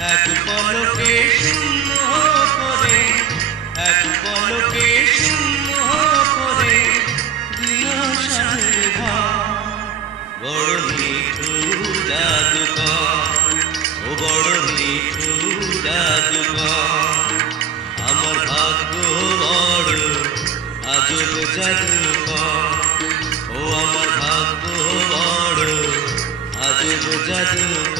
এক পলকে শূন্য করে, এক পলকে শূন্য করে দিল সাধের ঘর। বড় নিঠুর জাদুকর, ও বড় নিঠুর জাদুকর, আমার ভাগ্য বড় আজব জাদুকর, ও আমার ভাগ্য বড় আজব জাদুকর।